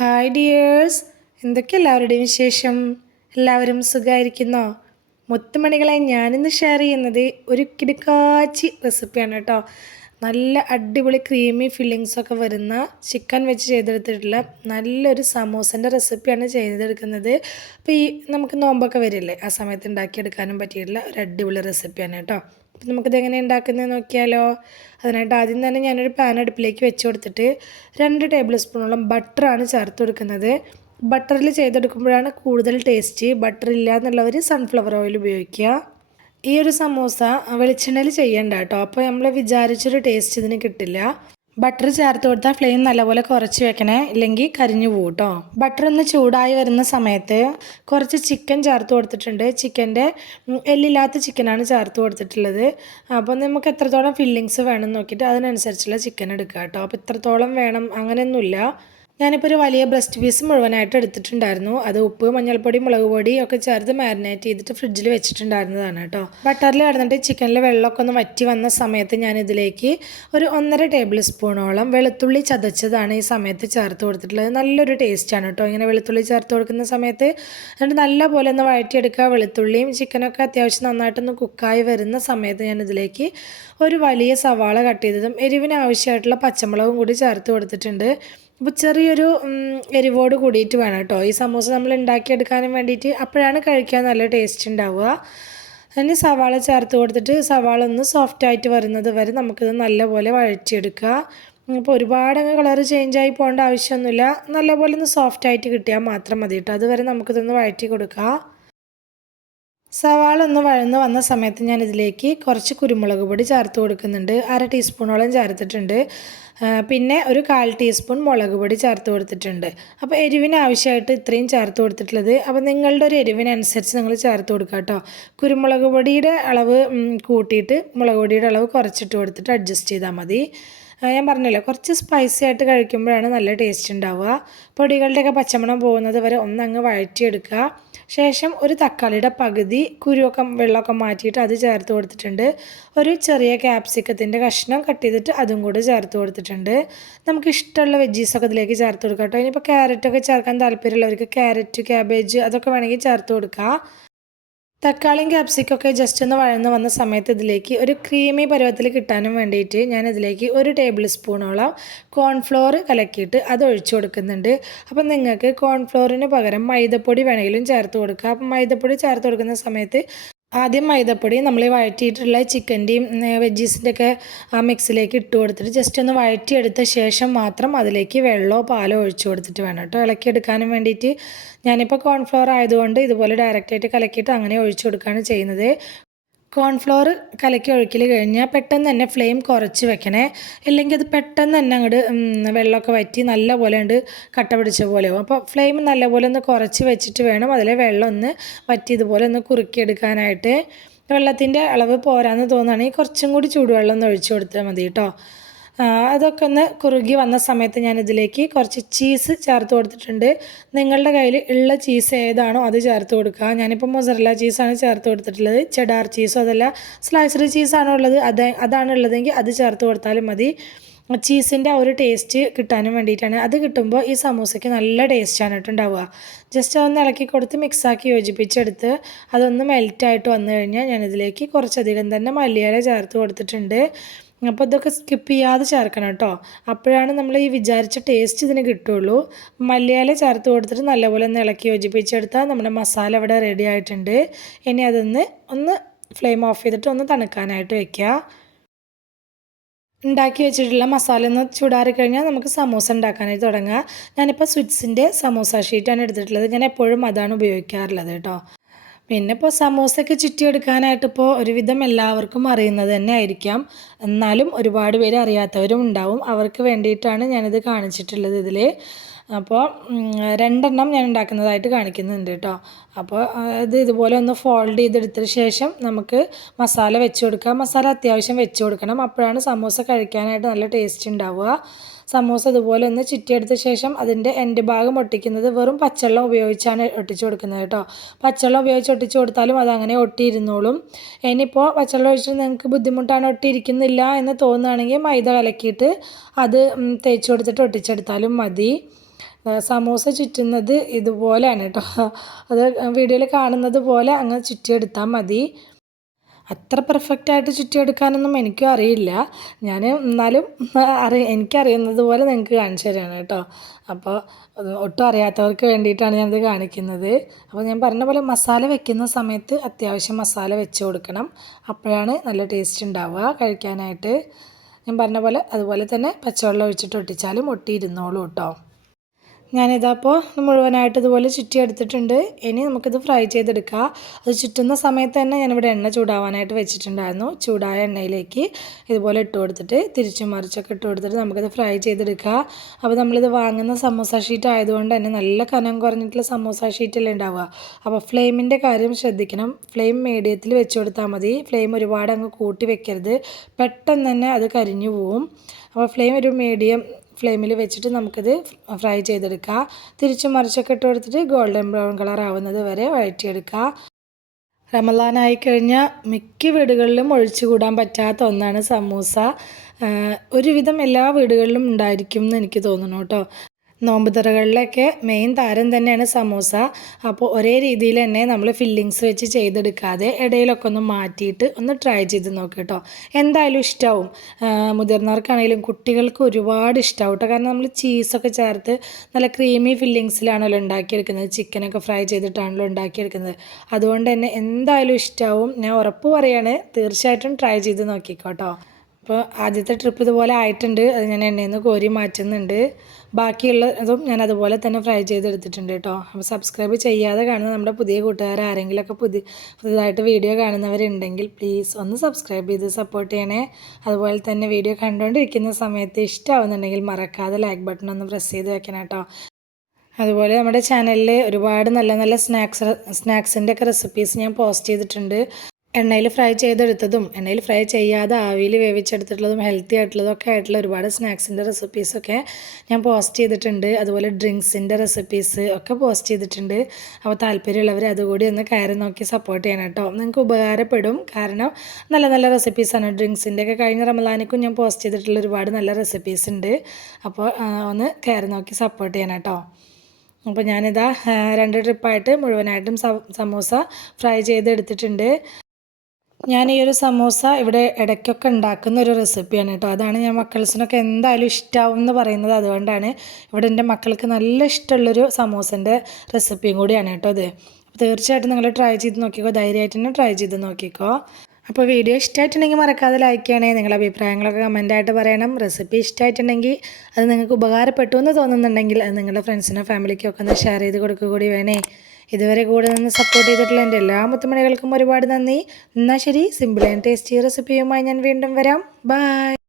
Hi dears, എന്തൊക്കെ എല്ലാവരുടെയും വിശേഷം? എല്ലാവരും സുഖമായിരിക്കുന്നോ? മുത്തുമണികളെ, ഞാനിന്ന് ഷെയർ ചെയ്യുന്നത് ഒരു കിടുക്കാച്ചി റെസിപ്പിയാണ് കേട്ടോ. നല്ല അടിപൊളി ക്രീമി ഫില്ലിങ്സൊക്കെ വരുന്ന ചിക്കൻ വെച്ച് ചെയ്തെടുത്തിട്ടുള്ള നല്ലൊരു സമൂസൻ്റെ റെസിപ്പിയാണ് ചെയ്തെടുക്കുന്നത്. അപ്പോൾ നമുക്ക് നോമ്പൊക്കെ വരില്ലേ, ആ സമയത്ത് ഉണ്ടാക്കിയെടുക്കാനും പറ്റിയിട്ടുള്ള ഒരു അടിപൊളി റെസിപ്പിയാണ് കേട്ടോ. അപ്പോൾ നമുക്കിത് എങ്ങനെ ഉണ്ടാക്കുന്നത് നോക്കിയാലോ. അതിനായിട്ട് ആദ്യം തന്നെ ഞാനൊരു പാൻ അടുപ്പിലേക്ക് വെച്ച് കൊടുത്തിട്ട് 2 ടേബിൾ സ്പൂണോളം ബട്ടറാണ് ചേർത്ത് കൊടുക്കുന്നത്. ബട്ടറിൽ ചെയ്തെടുക്കുമ്പോഴാണ് കൂടുതൽ ടേസ്റ്റ്. ബട്ടർ ഇല്ല എന്നുള്ളവർ സൺഫ്ലവർ ഓയിൽ ഉപയോഗിക്കുക. ഈ ഒരു സമൂസ വെളിച്ചെണ്ണയിൽ ചെയ്യണ്ട കേട്ടോ, അപ്പോൾ നമ്മൾ വിചാരിച്ചൊരു ടേസ്റ്റ് ഇതിന് കിട്ടില്ല. ബട്ടർ ചേർത്ത് കൊടുത്താൽ ഫ്ലെയിം നല്ലപോലെ കുറച്ച് വെക്കണേ, ഇല്ലെങ്കിൽ കരിഞ്ഞു പോകും കേട്ടോ. ബട്ടർ ഒന്ന് ചൂടായി വരുന്ന സമയത്ത് കുറച്ച് ചിക്കൻ ചേർത്ത് കൊടുത്തിട്ടുണ്ട്. ചിക്കൻ്റെ എല്ലില്ലാത്ത ചിക്കനാണ് ചേർത്ത് കൊടുത്തിട്ടുള്ളത്. അപ്പോൾ നമുക്ക് എത്രത്തോളം ഫില്ലിങ്സ് വേണം നോക്കിയിട്ട് അതിനനുസരിച്ചുള്ള ചിക്കൻ എടുക്കുക കേട്ടോ. അപ്പോൾ ഇത്രത്തോളം വേണം അങ്ങനെയൊന്നുമില്ല. ഞാനിപ്പോൾ ഒരു വലിയ ബ്രസ്റ്റ് പീസ് മുഴുവനായിട്ട് എടുത്തിട്ടുണ്ടായിരുന്നു. അത് ഉപ്പ്, മഞ്ഞൾപ്പൊടി, മുളക് പൊടി ഒക്കെ ചേർത്ത് മാരിനേറ്റ് ചെയ്തിട്ട് ഫ്രിഡ്ജിൽ വെച്ചിട്ടുണ്ടായിരുന്നതാണ് കേട്ടോ. ബട്ടറിൽ കിടന്നിട്ട് ചിക്കനിൽ വെള്ളമൊക്കെ ഒന്ന് വറ്റി വന്ന സമയത്ത് ഞാനിതിലേക്ക് ഒരു 1.5 ടേബിൾ സ്പൂണോളം വെളുത്തുള്ളി ചതച്ചതാണ് ഈ സമയത്ത് ചേർത്ത് കൊടുത്തിട്ടുള്ളത്. നല്ലൊരു ടേസ്റ്റാണ് കേട്ടോ ഇങ്ങനെ വെളുത്തുള്ളി ചേർത്ത് കൊടുക്കുന്ന സമയത്ത്. എന്നിട്ട് നല്ല പോലെ ഒന്ന് വഴറ്റിയെടുക്കുക. വെളുത്തുള്ളിയും ചിക്കനൊക്കെ അത്യാവശ്യം നന്നായിട്ടൊന്ന് കുക്കായി വരുന്ന സമയത്ത് ഞാനിതിലേക്ക് ഒരു വലിയ സവാള കട്ട് ചെയ്തതും എരിവിന് ആവശ്യമായിട്ടുള്ള പച്ചമുളകും കൂടി ചേർത്ത് കൊടുത്തിട്ടുണ്ട്. അപ്പോൾ ചെറിയൊരു എരിവോട് കൂടിയിട്ട് വേണം കേട്ടോ ഈ സമൂസ നമ്മൾ ഉണ്ടാക്കിയെടുക്കാനും വേണ്ടിയിട്ട്. അപ്പോഴാണ് കഴിക്കാൻ നല്ല ടേസ്റ്റ് ഉണ്ടാവുക. അതിന് സവാള ചേർത്ത് കൊടുത്തിട്ട് സവാള ഒന്ന് സോഫ്റ്റായിട്ട് വരുന്നത് വരെ നമുക്കിത് നല്ലപോലെ വഴറ്റിയെടുക്കുക. അപ്പോൾ ഒരുപാട് കളർ ചേഞ്ചായി പോകേണ്ട ആവശ്യമൊന്നുമില്ല. നല്ലപോലെ ഒന്ന് സോഫ്റ്റായിട്ട് കിട്ടിയാൽ മാത്രം മതി കേട്ടോ. അതുവരെ നമുക്കിതൊന്ന് വഴറ്റി കൊടുക്കുക. സവാള ഒന്ന് വഴന്ന് വന്ന സമയത്ത് ഞാനിതിലേക്ക് കുറച്ച് കുരുമുളക് പൊടി ചേർത്ത് കൊടുക്കുന്നുണ്ട്. 1/2 ടീസ്പൂണോളം ചേർത്തിട്ടുണ്ട്. പിന്നെ ഒരു 1/4 ടീസ്പൂൺ മുളക് പൊടി ചേർത്ത് കൊടുത്തിട്ടുണ്ട്. അപ്പോൾ എരിവിന് ആവശ്യമായിട്ട് ഇത്രയും ചേർത്ത് കൊടുത്തിട്ടുള്ളത്. അപ്പോൾ നിങ്ങളുടെ ഒരു എരിവിനനുസരിച്ച് നിങ്ങൾ ചേർത്ത് കൊടുക്കുക കേട്ടോ. കുരുമുളക് പൊടിയുടെ അളവ് കൂട്ടിയിട്ട് മുളക് പൊടിയുടെ അളവ് കുറച്ചിട്ട് കൊടുത്തിട്ട് അഡ്ജസ്റ്റ് ചെയ്താൽ മതി. ഞാൻ പറഞ്ഞല്ലോ, കുറച്ച് സ്പൈസി ആയിട്ട് കഴിക്കുമ്പോഴാണ് നല്ല ടേസ്റ്റ് ഉണ്ടാവുക. പൊടികളുടെയൊക്കെ പച്ചമണം പോകുന്നത് വരെ ഒന്നങ്ങ് വഴറ്റിയെടുക്കുക. ശേഷം ഒരു തക്കാളിയുടെ പകുതി കുരുവൊക്കെ വെള്ളമൊക്കെ മാറ്റിയിട്ട് അത് ചേർത്ത് കൊടുത്തിട്ടുണ്ട്. ഒരു ചെറിയ ക്യാപ്സിക്കത്തിൻ്റെ കഷ്ണം കട്ട് ചെയ്തിട്ട് അതും കൂടി ചേർത്ത് കൊടുത്തിട്ടുണ്ട്. നമുക്ക് ഇഷ്ടമുള്ള വെജീസൊക്കെ ഇതിലേക്ക് ചേർത്ത് കൊടുക്കാം കേട്ടോ. ഇനിയിപ്പോൾ ക്യാരറ്റൊക്കെ ചേർക്കാൻ താല്പര്യമുള്ളവർക്ക് ക്യാരറ്റ്, ക്യാബേജ് അതൊക്കെ വേണമെങ്കിൽ ചേർത്ത് കൊടുക്കുക. തക്കാളിയും ക്യാപ്സിക്കൊക്കെ ജസ്റ്റ് ഒന്ന് വഴന്ന് വന്ന സമയത്ത് ഇതിലേക്ക് ഒരു ക്രീമി പരുവത്തിൽ കിട്ടാനും വേണ്ടിയിട്ട് ഞാൻ ഇതിലേക്ക് 1 ടേബിൾ സ്പൂണോളം കോൺഫ്ലോർ കലക്കിയിട്ട് അത് ഒഴിച്ചു കൊടുക്കുന്നുണ്ട്. അപ്പം നിങ്ങൾക്ക് കോൺഫ്ലോറിന് പകരം മൈദപ്പൊടി വേണമെങ്കിലും ചേർത്ത് കൊടുക്കുക. അപ്പം മൈദപ്പൊടി ചേർത്ത് കൊടുക്കുന്ന സമയത്ത് ആദ്യം മൈദപ്പൊടി നമ്മൾ വഴറ്റിയിട്ടുള്ള ചിക്കൻ്റെയും വെജീസിൻ്റെ ഒക്കെ ആ മിക്സിലേക്ക് ഇട്ട് കൊടുത്തിട്ട് ജസ്റ്റ് ഒന്ന് വഴറ്റിയെടുത്ത ശേഷം മാത്രം അതിലേക്ക് വെള്ളമോ പാലോ ഒഴിച്ചു കൊടുത്തിട്ട് വേണം കേട്ടോ ഇളക്കിയെടുക്കാനും വേണ്ടിയിട്ട്. ഞാനിപ്പോൾ കോൺഫ്ലോർ ആയതുകൊണ്ട് ഇതുപോലെ ഡയറക്റ്റായിട്ട് കലക്കിയിട്ട് അങ്ങനെ ഒഴിച്ചു കൊടുക്കുകയാണ് ചെയ്യുന്നത്. കോൺഫ്ലോർ കലക്കി ഒഴിക്കൽ കഴിഞ്ഞാൽ പെട്ടെന്ന് തന്നെ ഫ്ലെയിം കുറച്ച് വെക്കണേ, ഇല്ലെങ്കിൽ അത് പെട്ടെന്ന് തന്നെ അങ്ങോട്ട് വെള്ളമൊക്കെ വറ്റി നല്ല പോലെ ഉണ്ട് കട്ട പിടിച്ച പോലെ ആവും. അപ്പോൾ ഫ്ലെയിം നല്ലപോലെ ഒന്ന് കുറച്ച് വെച്ചിട്ട് വേണം അതിലെ വെള്ളം ഒന്ന് വറ്റി ഇതുപോലെ ഒന്ന് കുറുക്കിയെടുക്കാനായിട്ട്. വെള്ളത്തിൻ്റെ അളവ് പോരാന്ന് തോന്നുകയാണെങ്കിൽ കുറച്ചും കൂടി ചൂടുവെള്ളം ഒന്ന് ഒഴിച്ചു കൊടുത്താൽ മതി കേട്ടോ. അതൊക്കെ ഒന്ന് കുറുകി വന്ന സമയത്ത് ഞാനിതിലേക്ക് കുറച്ച് ചീസ് ചേർത്ത് കൊടുത്തിട്ടുണ്ട്. നിങ്ങളുടെ കയ്യിൽ ഉള്ള ചീസ് ഏതാണോ അത് ചേർത്ത് കൊടുക്കുക. ഞാനിപ്പോൾ മൊസറല്ല ചീസാണ് ചേർത്ത് കൊടുത്തിട്ടുള്ളത്. ചെഡാർ ചീസോ അതല്ല സ്ലൈസ്ഡ് ചീസാണോ ഉള്ളത് അതാണ് ഉള്ളതെങ്കിൽ അത് ചേർത്ത് കൊടുത്താലും മതി. ചീസിൻ്റെ ആ ഒരു ടേസ്റ്റ് കിട്ടാനും വേണ്ടിയിട്ടാണ്. അത് കിട്ടുമ്പോൾ ഈ സമൂസയ്ക്ക് നല്ല ടേസ്റ്റാണ് കേട്ടോ ഉണ്ടാവുക. ജസ്റ്റ് അതൊന്ന് ഇളക്കി കൊടുത്ത് മിക്സാക്കി യോജിപ്പിച്ചെടുത്ത് അതൊന്ന് മെൽറ്റായിട്ട് വന്നു കഴിഞ്ഞാൽ ഞാനിതിലേക്ക് കുറച്ചധികം തന്നെ മല്ലിയില ചേർത്ത് കൊടുത്തിട്ടുണ്ട്. അപ്പോൾ ഇതൊക്കെ സ്കിപ്പ് ചെയ്യാതെ ചേർക്കണം കേട്ടോ, അപ്പോഴാണ് നമ്മൾ ഈ വിചാരിച്ച ടേസ്റ്റ് ഇതിന് കിട്ടുള്ളൂ. മല്ലിയില ചേർത്ത് കൊടുത്തിട്ട് നല്ലപോലെ ഒന്ന് ഇളക്കി യോജിപ്പിച്ചെടുത്താൽ നമ്മുടെ മസാല ഇവിടെ റെഡി ആയിട്ടുണ്ട്. ഇനി ഒന്ന് ഫ്ലെയിം ഓഫ് ചെയ്തിട്ട് ഒന്ന് തണുക്കാനായിട്ട് വെക്കുക. ഉണ്ടാക്കി വെച്ചിട്ടുള്ള മസാല ഒന്ന് ചൂടാറി കഴിഞ്ഞാൽ നമുക്ക് സമൂസ ഉണ്ടാക്കാനായിട്ട് തുടങ്ങുക. ഞാനിപ്പോൾ സ്വിറ്റ്സിൻ്റെ സമൂസ ഷീറ്റാണ് എടുത്തിട്ടുള്ളത്. ഞാൻ എപ്പോഴും അതാണ് ഉപയോഗിക്കാറുള്ളത് കേട്ടോ. പിന്നെ ഇപ്പോൾ സമൂസയൊക്കെ ചുറ്റിയെടുക്കാനായിട്ട് ഇപ്പോൾ ഒരുവിധം എല്ലാവർക്കും അറിയുന്നത് തന്നെ ആയിരിക്കാം. എന്നാലും ഒരുപാട് പേര് അറിയാത്തവരും ഉണ്ടാവും. അവർക്ക് വേണ്ടിയിട്ടാണ് ഞാനിത് കാണിച്ചിട്ടുള്ളത് ഇതിൽ. അപ്പോൾ 2 എണ്ണം ഞാൻ ഉണ്ടാക്കുന്നതായിട്ട് കാണിക്കുന്നുണ്ട് കേട്ടോ. അപ്പോൾ ഇതുപോലെ ഒന്ന് ഫോൾഡ് ചെയ്തെടുത്തതിന് ശേഷം നമുക്ക് മസാല വെച്ച് കൊടുക്കാം. മസാല അത്യാവശ്യം വെച്ച് കൊടുക്കണം, അപ്പോഴാണ് സമൂസ കഴിക്കാനായിട്ട് നല്ല ടേസ്റ്റ് ഉണ്ടാവുക. സമൂസ ഇതുപോലെ ഒന്ന് ചുറ്റിയെടുത്ത ശേഷം അതിൻ്റെ എൻഡ് ഭാഗം ഒട്ടിക്കുന്നത് വെറും പച്ചവെള്ളം ഉപയോഗിച്ചാണ് ഒട്ടിച്ചു കൊടുക്കുന്നത് കേട്ടോ. പച്ചവെള്ളം ഉപയോഗിച്ച് ഒട്ടിച്ചു കൊടുത്താലും അതങ്ങനെ ഒട്ടിയിരുന്നോളും. ഇനിയിപ്പോൾ പച്ചവെള്ളം ഒഴിച്ചിട്ട് നിങ്ങൾക്ക് ബുദ്ധിമുട്ടാണ് ഒട്ടിയിരിക്കുന്നില്ല എന്ന് തോന്നുകയാണെങ്കിൽ മൈദ കലക്കിയിട്ട് അത് തേച്ച് കൊടുത്തിട്ട് ഒട്ടിച്ചെടുത്താലും മതി. സമൂസ ചുറ്റുന്നത് ഇതുപോലെയാണ് കേട്ടോ. അത് വീഡിയോയിൽ കാണുന്നത് പോലെ അങ്ങ് ചുറ്റിയെടുത്താൽ മതി. അത്ര പെർഫെക്റ്റായിട്ട് ചുറ്റിയെടുക്കാനൊന്നും എനിക്കും അറിയില്ല. ഞാൻ എന്നാലും എനിക്കറിയുന്നത് പോലെ നിങ്ങൾക്ക് കാണിച്ചു തരാണ് കേട്ടോ. അപ്പോൾ ഒട്ടും അറിയാത്തവർക്ക് വേണ്ടിയിട്ടാണ് ഞാനത് കാണിക്കുന്നത്. അപ്പോൾ ഞാൻ പറഞ്ഞ പോലെ മസാല വെക്കുന്ന സമയത്ത് അത്യാവശ്യം മസാല വെച്ച് കൊടുക്കണം. അപ്പോഴാണ് നല്ല ടേസ്റ്റ് ഉണ്ടാവുക കഴിക്കാനായിട്ട്. ഞാൻ പറഞ്ഞ പോലെ അതുപോലെ തന്നെ പച്ചവെള്ളം ഒഴിച്ചിട്ട് ഒട്ടിച്ചാലും ഒട്ടിയിരുന്നോളൂ കേട്ടോ. ഞാനിതപ്പോൾ മുഴുവനായിട്ട് ഇതുപോലെ ചുറ്റിയെടുത്തിട്ടുണ്ട്. ഇനി നമുക്കിത് ഫ്രൈ ചെയ്തെടുക്കാം. അത് ചുറ്റുന്ന സമയത്ത് തന്നെ ഞാനിവിടെ എണ്ണ ചൂടാവാനായിട്ട് വെച്ചിട്ടുണ്ടായിരുന്നു. ചൂടായ എണ്ണയിലേക്ക് ഇതുപോലെ ഇട്ട് കൊടുത്തിട്ട് തിരിച്ചും മറിച്ചൊക്കെ ഇട്ട് കൊടുത്തിട്ട് നമുക്കിത് ഫ്രൈ ചെയ്തെടുക്കാം. അപ്പോൾ നമ്മളിത് വാങ്ങുന്ന സമോസ ഷീറ്റ് ആയതുകൊണ്ട് തന്നെ നല്ല കനം കുറഞ്ഞിട്ടുള്ള സമോസ ഷീറ്റല്ലേ ഉണ്ടാവുക. അപ്പോൾ ഫ്ലെയിമിൻ്റെ കാര്യം ശ്രദ്ധിക്കണം. ഫ്ലെയിം മീഡിയത്തിൽ വെച്ച് കൊടുത്താൽ മതി. ഫ്ലെയിം ഒരുപാട് അങ്ങ് കൂട്ടി വെക്കരുത്, പെട്ടെന്ന് തന്നെ അത് കരിഞ്ഞു പോവും. അപ്പോൾ ഫ്ലെയിം ഒരു മീഡിയം ഫ്ലെയിമിൽ വെച്ചിട്ട് നമുക്കിത് ഫ്രൈ ചെയ്തെടുക്കുക. തിരിച്ചും മറിച്ചൊക്കെ ഇട്ട് കൊടുത്തിട്ട് ഗോൾഡൻ ബ്രൗൺ കളർ ആവുന്നത് വരെ വഴറ്റിയെടുക്കുക. റമദാനായി കഴിഞ്ഞാൽ മിക്ക വീടുകളിലും ഒഴിച്ചുകൂടാൻ പറ്റാത്ത ഒന്നാണ് സമൂസ. ഒരുവിധം എല്ലാ വീടുകളിലും ഉണ്ടായിരിക്കും എന്ന് എനിക്ക് തോന്നുന്നു കേട്ടോ. നോമ്പുതുറകളിലൊക്കെ മെയിൻ താരം തന്നെയാണ് സമൂസ. അപ്പോൾ ഒരേ രീതിയിൽ തന്നെ നമ്മൾ ഫില്ലിങ്സ് വെച്ച് ചെയ്തെടുക്കാതെ ഇടയിലൊക്കെ ഒന്ന് മാറ്റിയിട്ട് ഒന്ന് ട്രൈ ചെയ്ത് നോക്കുക കേട്ടോ. എന്തായാലും ഇഷ്ടമാവും. മുതിർന്നവർക്കാണെങ്കിലും കുട്ടികൾക്ക് ഒരുപാട് ഇഷ്ടമാവും കേട്ടോ. കാരണം നമ്മൾ ചീസൊക്കെ ചേർത്ത് നല്ല ക്രീമി ഫില്ലിങ്സിലാണല്ലോ ഉണ്ടാക്കിയെടുക്കുന്നത്. ചിക്കനൊക്കെ ഫ്രൈ ചെയ്തിട്ടാണല്ലോ ഉണ്ടാക്കിയെടുക്കുന്നത്. അതുകൊണ്ട് തന്നെ എന്തായാലും ഇഷ്ടമാവും. ഞാൻ ഉറപ്പ് പറയാണ്, തീർച്ചയായിട്ടും ട്രൈ ചെയ്ത് നോക്കിക്കോട്ടോ. അപ്പോൾ ആദ്യത്തെ ട്രിപ്പ് ഇതുപോലെ ആയിട്ടുണ്ട്. അത് ഞാൻ എണ്ണയിൽ നിന്ന് കോരി മാറ്റുന്നുണ്ട്. ബാക്കിയുള്ളതും ഞാൻ അതുപോലെ തന്നെ ഫ്രൈ ചെയ്തെടുത്തിട്ടുണ്ട് കേട്ടോ. അപ്പോൾ സബ്സ്ക്രൈബ് ചെയ്യാതെ കാണുന്ന നമ്മുടെ പുതിയ കൂട്ടുകാർ ആരെങ്കിലുമൊക്കെ പുതിയതായിട്ട് വീഡിയോ കാണുന്നവരുണ്ടെങ്കിൽ പ്ലീസ് ഒന്ന് സബ്സ്ക്രൈബ് ചെയ്ത് സപ്പോർട്ട് ചെയ്യണേ. അതുപോലെ തന്നെ വീഡിയോ കണ്ടുകൊണ്ടിരിക്കുന്ന സമയത്ത് ഇഷ്ടമാവുന്നുണ്ടെങ്കിൽ മറക്കാതെ ലൈക്ക് ബട്ടൺ ഒന്ന് പ്രസ് ചെയ്ത് വെക്കണം കേട്ടോ. അതുപോലെ നമ്മുടെ ചാനലിൽ ഒരുപാട് നല്ല നല്ല സ്നാക്സിൻ്റെ ഒക്കെ റെസിപ്പീസ് ഞാൻ പോസ്റ്റ് ചെയ്തിട്ടുണ്ട്. എണ്ണയിൽ ഫ്രൈ ചെയ്തെടുത്തതും എണ്ണയിൽ ഫ്രൈ ചെയ്യാതെ ആവിയിൽ വേവിച്ചെടുത്തിട്ടുള്ളതും ഹെൽത്തി ആയിട്ടുള്ളതും ഒക്കെ ആയിട്ടുള്ള ഒരുപാട് സ്നാക്സിൻ്റെ റെസിപ്പീസൊക്കെ ഞാൻ പോസ്റ്റ് ചെയ്തിട്ടുണ്ട്. അതുപോലെ ഡ്രിങ്ക്സിൻ്റെ റെസിപ്പീസ് ഒക്കെ പോസ്റ്റ് ചെയ്തിട്ടുണ്ട്. അപ്പോൾ താല്പര്യമുള്ളവർ അതുകൂടി ഒന്ന് കയറി നോക്കി സപ്പോർട്ട് ചെയ്യണം കേട്ടോ. നിങ്ങൾക്ക് ഉപകാരപ്പെടും. കാരണം നല്ല നല്ല റെസിപ്പീസാണ്. ഡ്രിങ്ക്സിൻ്റെ ഒക്കെ കഴിഞ്ഞ റമദാനിക്കും ഞാൻ പോസ്റ്റ് ചെയ്തിട്ടുള്ള ഒരുപാട് നല്ല റെസിപ്പീസ് ഉണ്ട്. അപ്പോൾ ഒന്ന് കയറി നോക്കി സപ്പോർട്ട് ചെയ്യണം കേട്ടോ. അപ്പോൾ ഞാനിതാ 2 ട്രിപ്പായിട്ട് മുഴുവനായിട്ടും സമൂസ ഫ്രൈ ചെയ്തെടുത്തിട്ടുണ്ട്. ഞാൻ ഈ ഒരു സമൂസ ഇവിടെ ഇടയ്ക്കൊക്കെ ഉണ്ടാക്കുന്ന ഒരു റെസിപ്പിയാണ് കേട്ടോ. അതാണ് ഞാൻ മക്കൾസിനൊക്കെ എന്തായാലും ഇഷ്ടമാവും എന്ന് പറയുന്നത്. അതുകൊണ്ടാണ് ഇവിടെ എൻ്റെ മക്കൾക്ക് നല്ല ഇഷ്ടമുള്ളൊരു സമൂസൻ്റെ റെസിപ്പിയും കൂടിയാണ് കേട്ടോ ഇത്. അപ്പോൾ തീർച്ചയായിട്ടും നിങ്ങൾ ട്രൈ ചെയ്ത് നോക്കിക്കോ. ധൈര്യമായിട്ട് തന്നെ ട്രൈ ചെയ്ത് നോക്കിക്കോ. അപ്പോൾ വീഡിയോ ഇഷ്ടമായിട്ടുണ്ടെങ്കിൽ മറക്കാതെ ലൈക്ക് ചെയ്യണേ. നിങ്ങളുടെ അഭിപ്രായങ്ങളൊക്കെ കമൻറ്റായിട്ട് പറയണം. റെസിപ്പി ഇഷ്ടമായിട്ടുണ്ടെങ്കിൽ അത് നിങ്ങൾക്ക് ഉപകാരപ്പെട്ടു എന്ന് തോന്നുന്നുണ്ടെങ്കിൽ അത് നിങ്ങളുടെ ഫ്രണ്ട്സിനോ ഫാമിലിക്കൊക്കെ ഒന്ന് ഷെയർ ചെയ്ത് കൊടുക്കുക കൂടി വേണേ. ഇതുവരെ കൂടെ നിന്ന് സപ്പോർട്ട് ചെയ്തിട്ടുള്ള എൻ്റെ എല്ലാ മുത്തുമണികൾക്കും ഒരുപാട് നന്ദി. എന്നാൽ ശരി, സിമ്പിൾ ആൻഡ് ടേസ്റ്റി റെസിപ്പിയുമായി ഞാൻ വീണ്ടും വരാം. ബൈ.